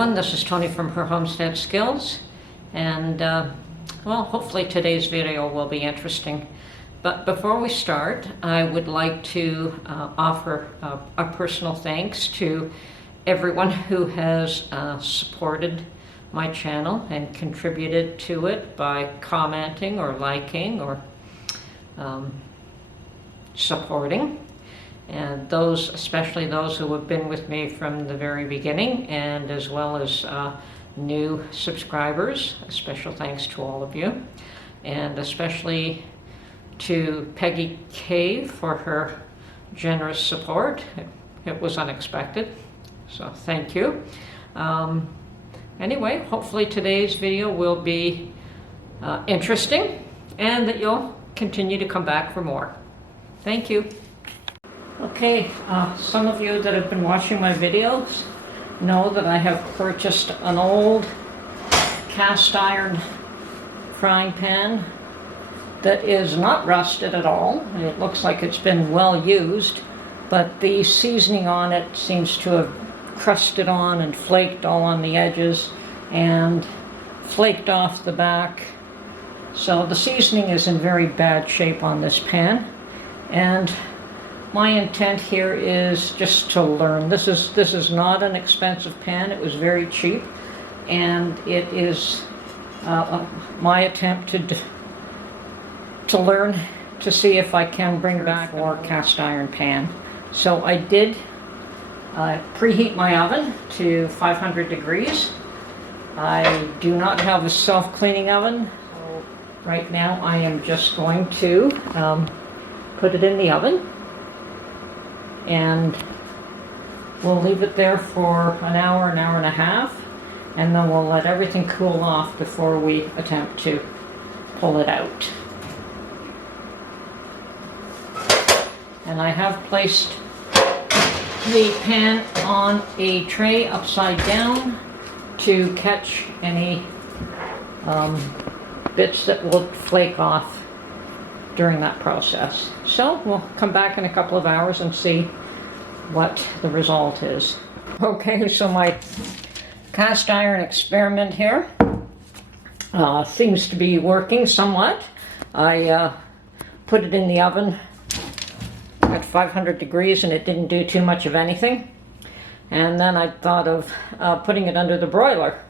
everyone, this is Tony from her Homestead Skills, and well, hopefully today's video will be interesting. But before we start, I would like to offer a personal thanks to everyone who has supported my channel and contributed to it by commenting or liking or supporting. And those, especially those who have been with me from the very beginning, and as well as new subscribers, a special thanks to all of you. And especially to Peggy K for her generous support. It was unexpected, so thank you. Anyway, hopefully today's video will be interesting and that you'll continue to come back for more. Thank you. Okay, some of you that have been watching my videos know that I have purchased an old cast iron frying pan that is not rusted at all. It looks like it's been well used, but the seasoning on it seems to have crusted on and flaked all on the edges and flaked off the back. So the seasoning is in very bad shape on this pan, and my intent here is just to learn. This is not an expensive pan. It was very cheap, and it is my attempt to learn to see if I can bring back more cast iron pan. So I did preheat my oven to 500 degrees. I do not have a self-cleaning oven. So right now I am just going to put it in the oven, and we'll leave it there for an hour and a half, and then we'll let everything cool off before we attempt to pull it out. And I have placed the pan on a tray upside down to catch any bits that will flake off during that process. So we'll come back in a couple of hours and see what the result is. Okay, so my cast iron experiment here seems to be working somewhat. I put it in the oven at 500 degrees and it didn't do too much of anything. And then I thought of putting it under the broiler.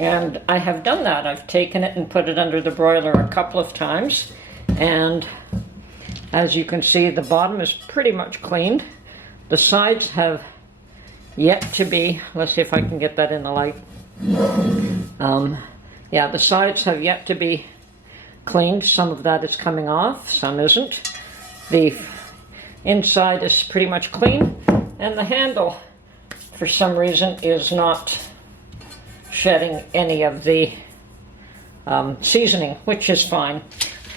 And I have done that. I've taken it and put it under the broiler a couple of times. And as you can see, the bottom is pretty much cleaned. The sides have yet to be, let's see if I can get that in the light. Yeah, the sides have yet to be cleaned. Some of that is coming off, some isn't. The inside is pretty much clean, and the handle, for some reason, is not shedding any of the seasoning, which is fine.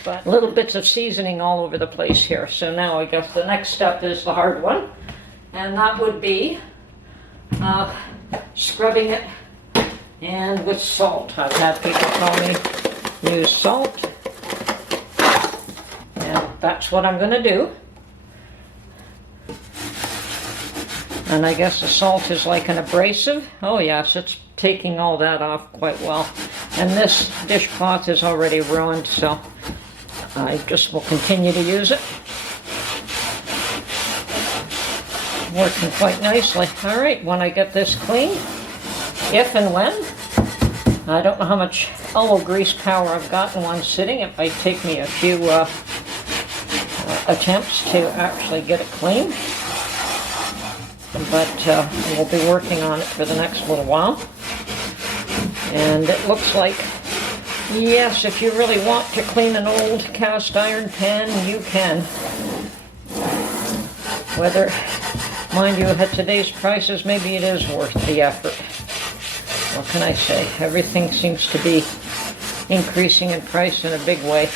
But little bits of seasoning all over the place here. So now I guess the next step is the hard one, and that would be scrubbing it, and with salt. I've had people tell me use salt, and that's what I'm going to do. And I guess the salt is like an abrasive. Oh yes, it's taking all that off quite well. And this dishcloth is already ruined, so I just will continue to use it. Working quite nicely. All right, when I get this clean, if and when, I don't know how much elbow grease power I've got in one sitting. It might take me a few attempts to actually get it clean. But we'll be working on it for the next little while. And it looks like, yes, if you really want to clean an old cast iron pan, you can. Whether, mind you, at today's prices, maybe it is worth the effort. What can I say? Everything seems to be increasing in price in a big way.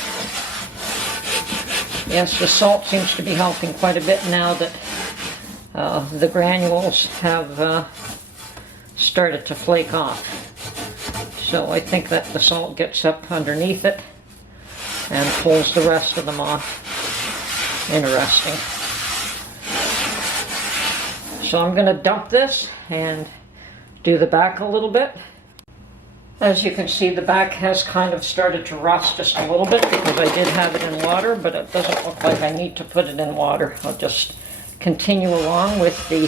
Yes, the salt seems to be helping quite a bit now that the granules have started to flake off. So I think that the salt gets up underneath it and pulls the rest of them off. Interesting. So I'm going to dump this and do the back a little bit. As you can see, the back has kind of started to rust just a little bit because I did have it in water, but it doesn't look like I need to put it in water. I'll just continue along with the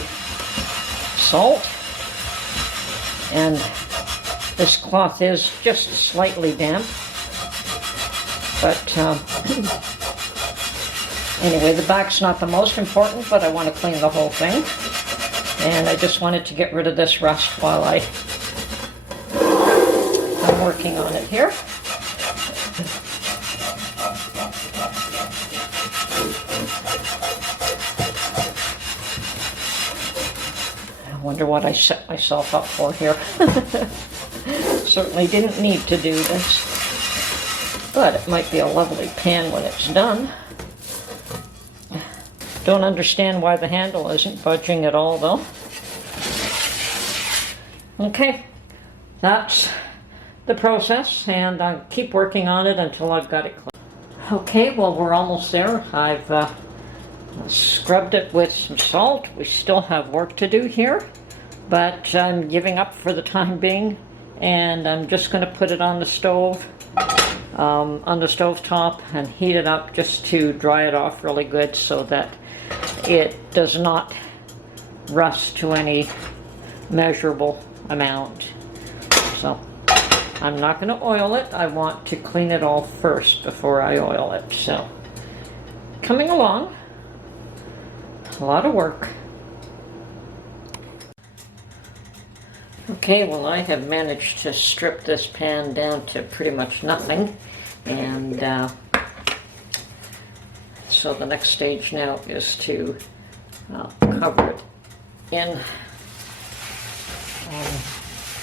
salt. And this cloth is just slightly damp. But anyway, the back's not the most important, but I want to clean the whole thing. And I just wanted to get rid of this rust while I'm working on it here. I wonder what I set myself up for here. Certainly didn't need to do this, but it might be a lovely pan when it's done. Don't understand why the handle isn't budging at all though. Okay, that's the process, and I'll keep working on it until I've got it clean. Okay, well, we're almost there. I've scrubbed it with some salt. We still have work to do here, but I'm giving up for the time being, and I'm just going to put it on the stove, on the stove top, and heat it up just to dry it off really good so that it does not rust to any measurable amount. So I'm not going to oil it. I want to clean it all first before I oil it. So coming along, a lot of work. Okay, well, I have managed to strip this pan down to pretty much nothing, and so the next stage now is to cover it in,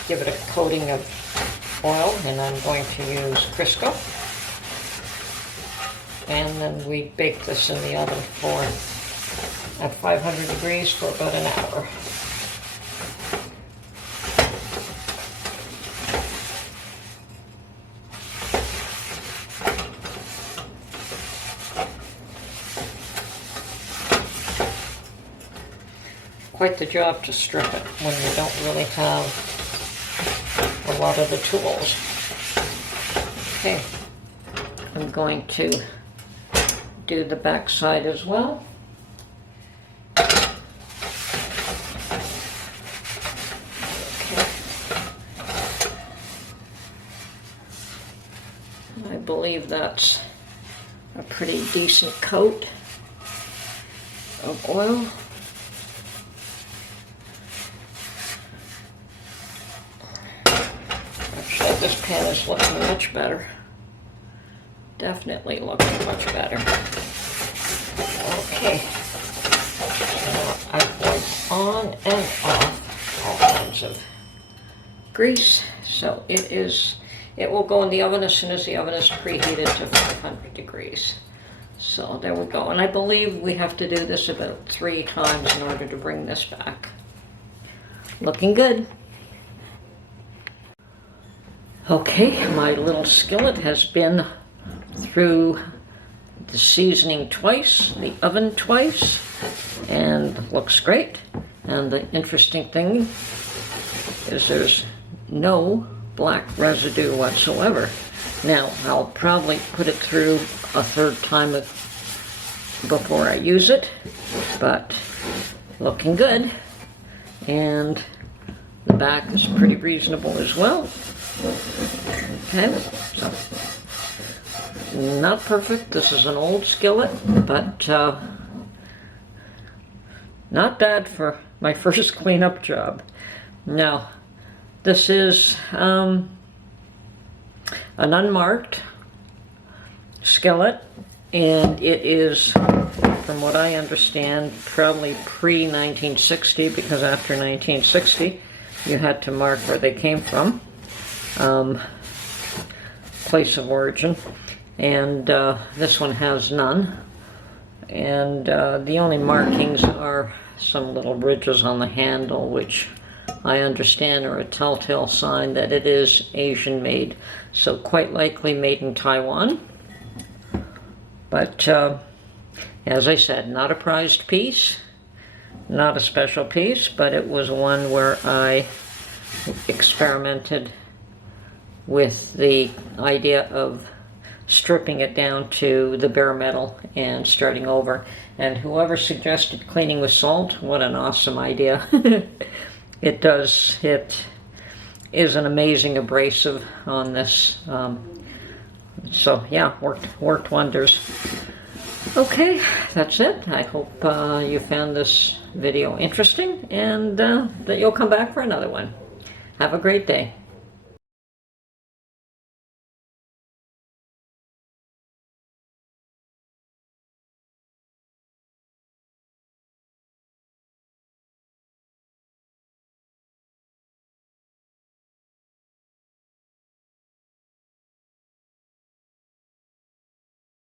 give it a coating of oil, and I'm going to use Crisco, and then we bake this in the oven at 500 degrees for about an hour. Quite the job to strip it when you don't really have a lot of the tools. Okay, I'm going to do the back side as well. Okay. I believe that's a pretty decent coat of oil. This pan is looking much better. Definitely looking much better. Okay. Now I've wiped on and off all kinds of grease. So it will go in the oven as soon as the oven is preheated to 500 degrees. So there we go. And I believe we have to do this about 3 times in order to bring this back. Looking good. Okay, my little skillet has been through the seasoning twice, the oven twice, and looks great. And the interesting thing is there's no black residue whatsoever. Now, I'll probably put it through a 3rd time before I use it, but looking good. And the back is pretty reasonable as well. Okay, so not perfect. This is an old skillet, but not bad for my first cleanup job. Now, this is an unmarked skillet, and it is, from what I understand, probably pre-1960, because after 1960 you had to mark where they came from. Place of origin, and this one has none, and the only markings are some little ridges on the handle, which I understand are a telltale sign that it is Asian made, so quite likely made in Taiwan. But as I said, not a prized piece, not a special piece, but it was one where I experimented with the idea of stripping it down to the bare metal and starting over. And whoever suggested cleaning with salt, what an awesome idea. It is an amazing abrasive on this. So yeah, worked wonders. Okay, that's it. I hope you found this video interesting and that you'll come back for another one. Have a great day.